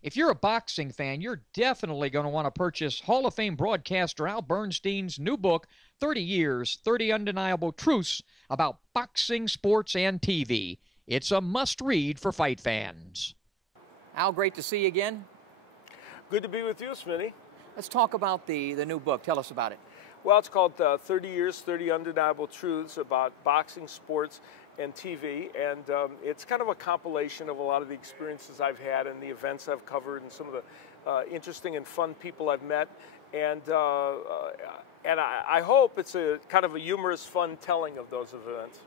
If you're a boxing fan, you're definitely going to want to purchase Hall of Fame broadcaster Al Bernstein's new book, 30 Years, 30 Undeniable Truths About Boxing, Sports, and TV. It's a must read for fight fans. Al, great to see you again. Good to be with you, Smitty. Let's talk about the new book. Tell us about it. Well, it's called 30 Years, 30 Undeniable Truths About Boxing, Sports, and TV. And it's kind of a compilation of a lot of the experiences I've had and the events I've covered and some of the interesting and fun people I've met. And I hope it's a kind of a humorous, fun telling of those events.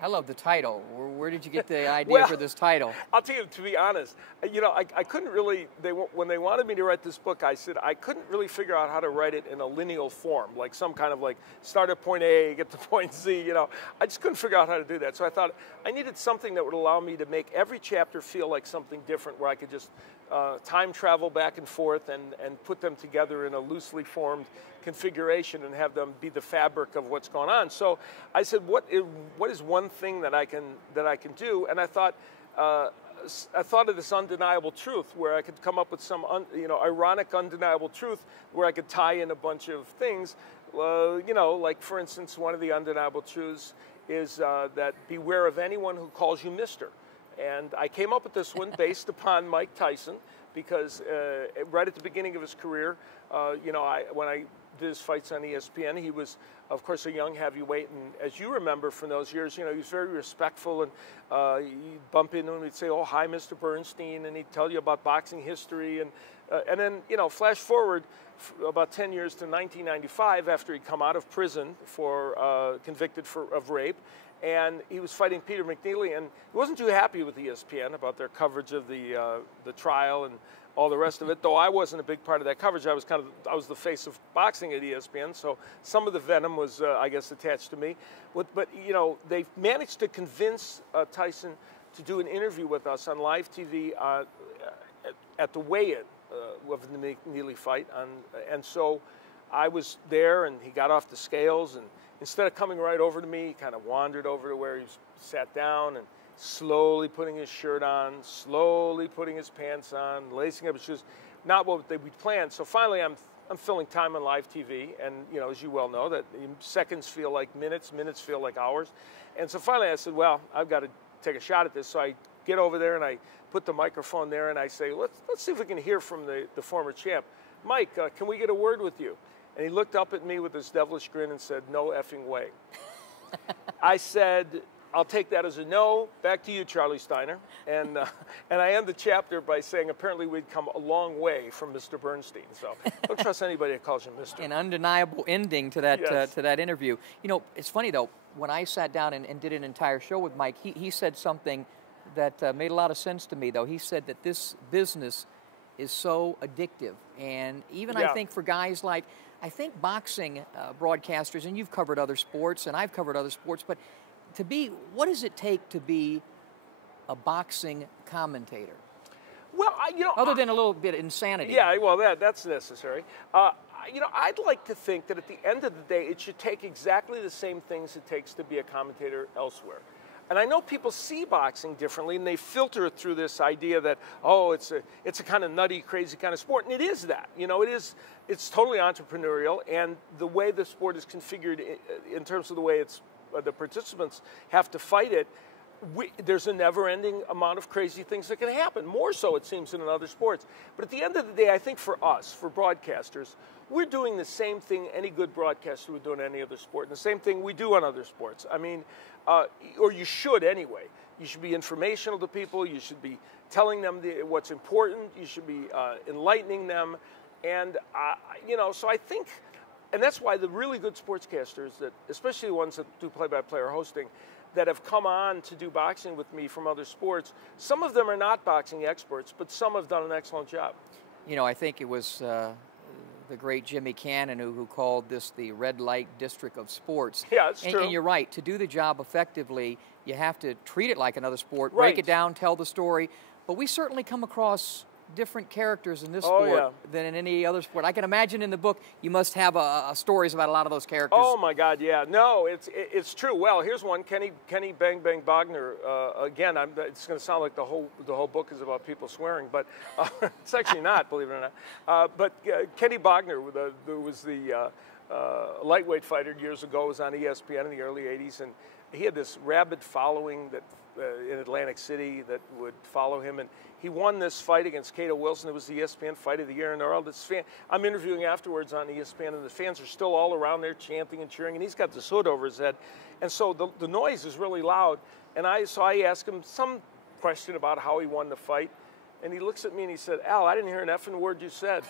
I love the title. Where did you get the idea for this title? I'll tell you, to be honest, I couldn't really, when they wanted me to write this book, I said I couldn't really figure out how to write it in a lineal form, like some kind of like start at point A, get to point Z, I just couldn't figure out how to do that. So I thought I needed something that would allow me to make every chapter feel like something different, where I could just time travel back and forth and put them together in a loosely formed configuration and have them be the fabric of what's going on. So I said, what is one thing that I can do? And I thought of this undeniable truth, where I could come up with some ironic undeniable truth, where I could tie in a bunch of things. Like for instance, one of the undeniable truths is that beware of anyone who calls you Mister. And I came up with this one based upon Mike Tyson, because right at the beginning of his career, when I did his fights on ESPN, he was, of course, a young heavyweight. And as you remember from those years, he was very respectful. And you'd bump into him and he'd say, "Oh, hi, Mr. Bernstein," and he'd tell you about boxing history. And then, flash forward about 10 years to 1995, after he'd come out of prison for convicted of rape. And he was fighting Peter McNeely, and he wasn't too happy with ESPN about their coverage of the trial and all the rest of it. Though I wasn't a big part of that coverage. I was the face of boxing at ESPN, so some of the venom was, I guess, attached to me. But they managed to convince Tyson to do an interview with us on live TV at the weigh-in of the McNeely fight, and so I was there, and he got off the scales, and instead of coming right over to me, he kind of wandered over to where he sat down and slowly putting his shirt on, slowly putting his pants on, lacing up his shoes, not what we'd planned. So finally, I'm filling time on live TV, and as you well know, that seconds feel like minutes, minutes feel like hours. And so finally I said, well, I've got to take a shot at this. So I get over there and I put the microphone there and I say, let's see if we can hear from the former champ. Mike, can we get a word with you? And he looked up at me with this devilish grin and said, "No effing way." I said, "I'll take that as a no. Back to you, Charlie Steiner." And I end the chapter by saying, apparently we'd come a long way from Mr. Bernstein. So don't trust anybody that calls you Mr. An undeniable ending to that Yes. to that interview. It's funny though. When I sat down and did an entire show with Mike, he said something that made a lot of sense to me. Though he said that this business is so addictive, and even I think for guys like. I think boxing broadcasters, and you've covered other sports, and I've covered other sports, but what does it take to be a boxing commentator? Well, other than a little bit of insanity. Yeah, well, that's necessary. I'd like to think that at the end of the day, it should take exactly the same things it takes to be a commentator elsewhere. And I know people see boxing differently, and they filter it through this idea that, oh, it's a kind of nutty, crazy kind of sport, and it is that. It's totally entrepreneurial, and the way the sport is configured in terms of the way the participants have to fight it, there's a never-ending amount of crazy things that can happen, more so, it seems, than in other sports. But at the end of the day, I think for us, for broadcasters, we're doing the same thing any good broadcaster would do in any other sport, and the same thing we do on other sports. I mean, or you should anyway. You should be informational to people. You should be telling them what's important. You should be enlightening them. And, so I think, and that's why the really good sportscasters, especially the ones that do play-by-play or hosting, that have come on to do boxing with me from other sports, some of them are not boxing experts, but some have done an excellent job. I think it was the great Jimmy Cannon who called this the red light district of sports. Yeah, it's true. And you're right. To do the job effectively, you have to treat it like another sport, Right. break it down, tell the story. But we certainly come across different characters in this Oh, sport yeah. than in any other sport. I can imagine in the book you must have stories about a lot of those characters. Oh my God, yeah. No, it's true. Well, here's one. Kenny Bang Bang Bogner. Again, it's going to sound like the whole book is about people swearing, but it's actually not, believe it or not. But Kenny Bogner, who was the lightweight fighter years ago, was on ESPN in the early '80s, and he had this rabid following that in Atlantic City that would follow him, and he won this fight against Cato Wilson. It was the ESPN Fight of the Year, and I'm interviewing afterwards on ESPN, and the fans are still all around there chanting and cheering, and he's got this hood over his head, and so the noise is really loud. And I asked him some question about how he won the fight, and he looks at me and he said, "Al, I didn't hear an effing word you said."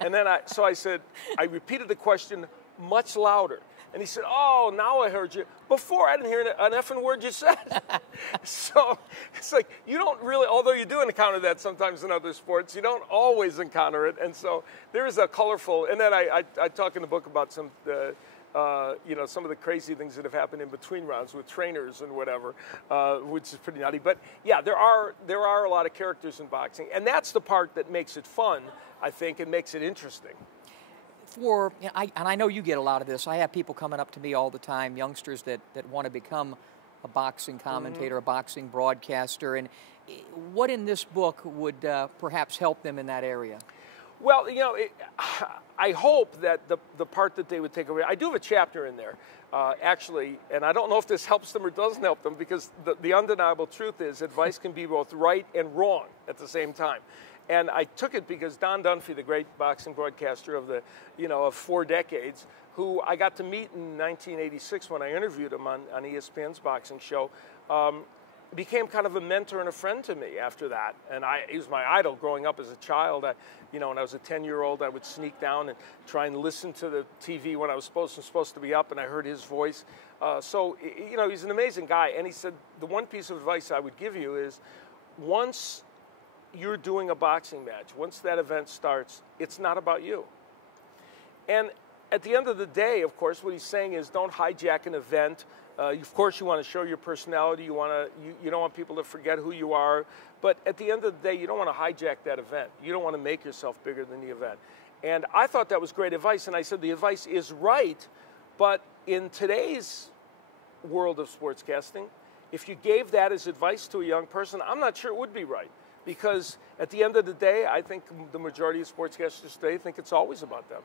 And then I repeated the question much louder. And he said, "Oh, now I heard you. Before, I didn't hear an effing word you said." So it's like you don't really, although you do encounter that sometimes in other sports, you don't always encounter it. And so there is a colorful, and then I talk in the book about some of the crazy things that have happened in between rounds with trainers and whatever, which is pretty nutty. But yeah, there are a lot of characters in boxing, and that's the part that makes it fun, I think, and makes it interesting. And I know you get a lot of this. I have people coming up to me all the time, youngsters that want to become a boxing commentator, a boxing broadcaster. And what in this book would perhaps help them in that area? Well, I hope that the part that they would take away, I do have a chapter in there, actually, and I don't know if this helps them or doesn't help them, because the undeniable truth is advice can be both right and wrong at the same time. And I took it because Don Dunphy, the great boxing broadcaster of of 4 decades, who I got to meet in 1986 when I interviewed him on ESPN's boxing show, became kind of a mentor and a friend to me after that. And he was my idol growing up as a child. When I was a 10-year-old, I would sneak down and try and listen to the TV when I was supposed to be up, and I heard his voice. So he's an amazing guy. And he said, the one piece of advice I would give you is, once you're doing a boxing match, once that event starts, it's not about you. And at the end of the day, of course, what he's saying is don't hijack an event. Of course, you want to show your personality. You don't want people to forget who you are. But at the end of the day, you don't want to hijack that event. You don't want to make yourself bigger than the event. And I thought that was great advice. And I said the advice is right, but in today's world of sportscasting, if you gave that as advice to a young person, I'm not sure it would be right. Because at the end of the day, I think the majority of sportscasters today think it's always about them.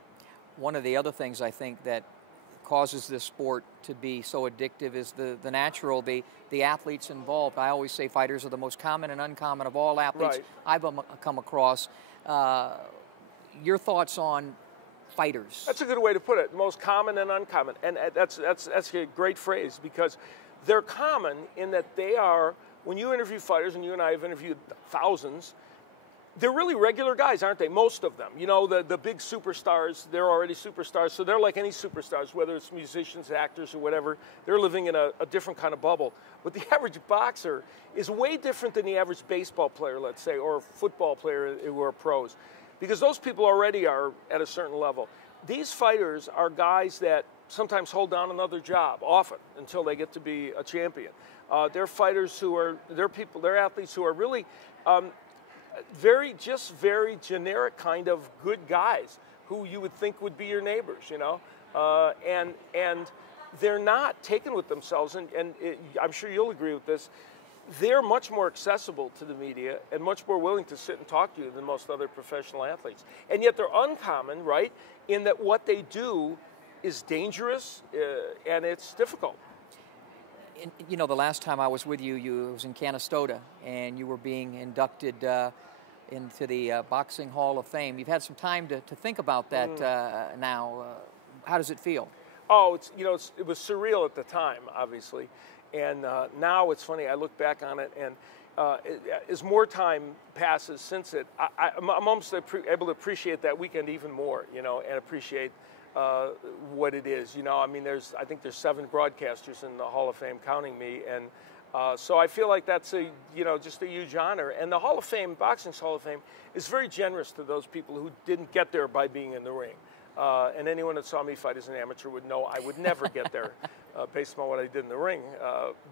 One of the other things I think that causes this sport to be so addictive is the natural, the athletes involved. I always say fighters are the most common and uncommon of all athletes right. I've come across. Your thoughts on fighters? That's a good way to put it. Most common and uncommon, and that's a great phrase, because they're common in that they are. When you interview fighters, and you and I have interviewed thousands, they're really regular guys, aren't they? Most of them. The big superstars, they're already superstars, so they're like any superstars, whether it's musicians, actors, or whatever. They're living in a different kind of bubble. But the average boxer is way different than the average baseball player, let's say, or football player who are pros, because those people already are at a certain level. These fighters are guys that sometimes hold down another job, often, until they get to be a champion. They're fighters they're athletes who are really very generic kind of good guys who you would think would be your neighbors, and they're not taken with themselves, and I'm sure you'll agree with this. They're much more accessible to the media and much more willing to sit and talk to you than most other professional athletes. And yet they're uncommon, right, in that what they do is dangerous and it's difficult. The last time I was with you, it was in Canastota, and you were being inducted into the Boxing Hall of Fame. You've had some time to think about that now. How does it feel? Oh, it was surreal at the time, obviously. And now it's funny, I look back on it, and as more time passes since it, I'm almost able to appreciate that weekend even more, and appreciate what it is. I think there's 7 broadcasters in the Hall of Fame, counting me, and so I feel like that's just a huge honor. And the Hall of Fame, Boxing's Hall of Fame, is very generous to those people who didn't get there by being in the ring. And anyone that saw me fight as an amateur would know I would never get there based on what I did in the ring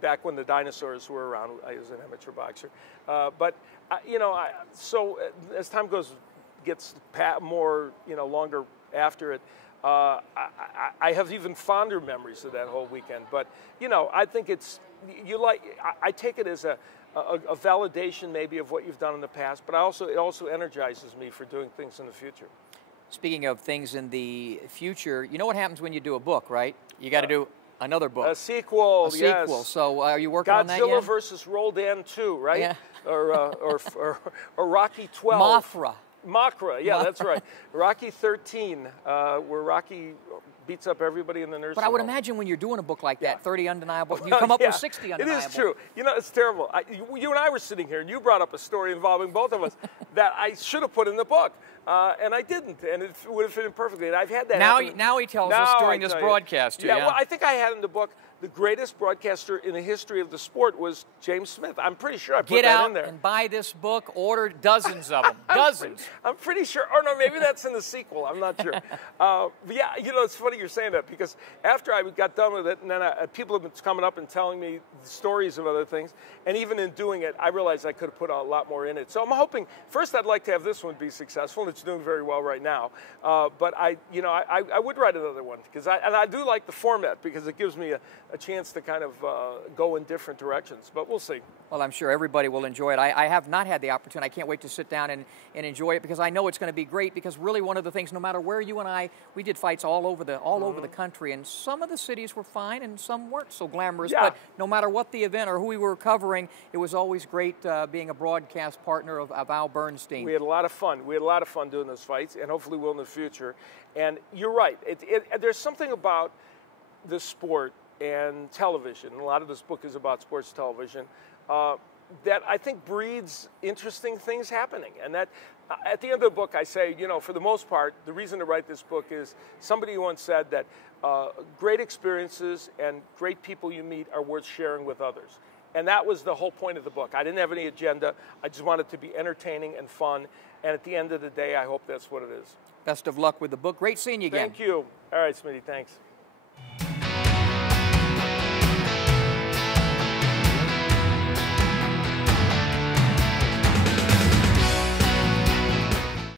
back when the dinosaurs were around. I was an amateur boxer, so as time gets more longer after it. I have even fonder memories of that whole weekend. But I think I take it as a validation maybe of what you've done in the past. But it also energizes me for doing things in the future. Speaking of things in the future, you know what happens when you do a book, right? You got to do another book. A sequel, A sequel. Yes. So are you working on that yet? Godzilla versus Rodan 2, right? Yeah. or Rocky 12. Mothra, yeah, that's right. Rocky 13, where Rocky beats up everybody in the nursing home. But I would imagine when you're doing a book like that, 30 undeniable, you come up with 60 undeniable. It is true. It's terrible. You and I were sitting here, and you brought up a story involving both of us that I should have put in the book, and I didn't, and it would have fit in perfectly. And I've had that happen. Now he tells us during this broadcast. Yeah, well, I think I had in the book, the greatest broadcaster in the history of the sport was James Smith. I'm pretty sure I put that in there. Get out and buy this book. Order dozens of them. Dozens. I'm pretty sure. Or no, maybe that's in the sequel. I'm not sure. But yeah, it's funny you're saying that because after I got done with it, and then people have been coming up and telling me stories of other things, and even in doing it, I realized I could have put a lot more in it. So I'm hoping, first I'd like to have this one be successful, and it's doing very well right now. But I would write another one because I do like the format because it gives me a chance to kind of go in different directions, but we'll see. Well, I'm sure everybody will enjoy it. I have not had the opportunity. I can't wait to sit down and enjoy it because I know it's going to be great because really one of the things, no matter where you and we did fights all over the country, and some of the cities were fine and some weren't so glamorous, but no matter what the event or who we were covering, it was always great being a broadcast partner of Al Bernstein. We had a lot of fun. We had a lot of fun doing those fights, and hopefully we'll in the future. And you're right. There's something about the sport and television, and a lot of this book is about sports television, that I think breeds interesting things happening. And that, at the end of the book, I say, for the most part, the reason to write this book is somebody once said that great experiences and great people you meet are worth sharing with others. And that was the whole point of the book. I didn't have any agenda. I just wanted it to be entertaining and fun. And at the end of the day, I hope that's what it is. Best of luck with the book. Great seeing you again. Thank you. All right, Smitty, thanks.